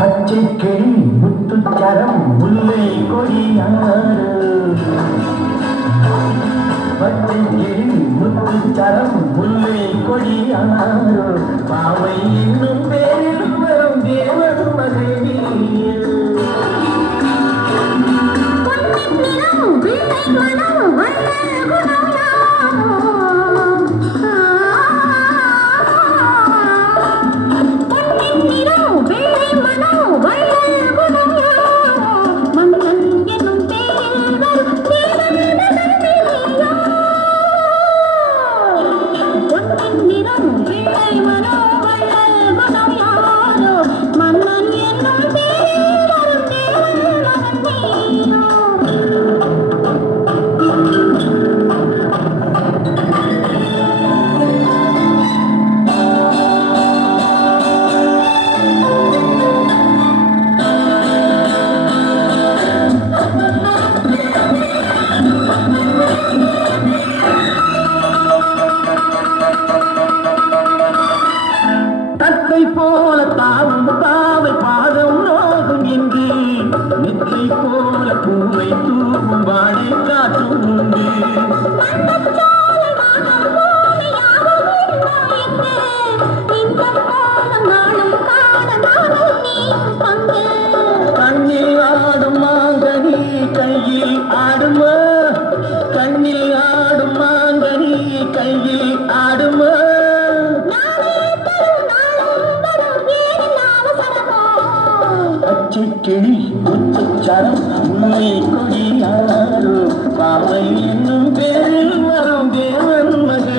பச்சை கிளி முத்துச்சரம் முல்லை கொடியாறு பச்சை கிளி முத்துச்சரம் முல்லை கொடியாறு பாவை என்னும் பேரில் வரும் தேவன் மனைவி போல தாவும் பாவை பாதம் நோகும் என்று நெத்தை போல பூவை தூவும் வாடை காற்றும் உண்டு கண்ணில் ஆடும் மாங்கனி கையில் ஆடுமா கண்ணில் ஆடும் மாங்கனி கையில் ஆடுமா கிளி முத்துச்சரம் முல்லை கொடியாறு பாவை என்னும் பேரில் வரும் தேவன் மகன்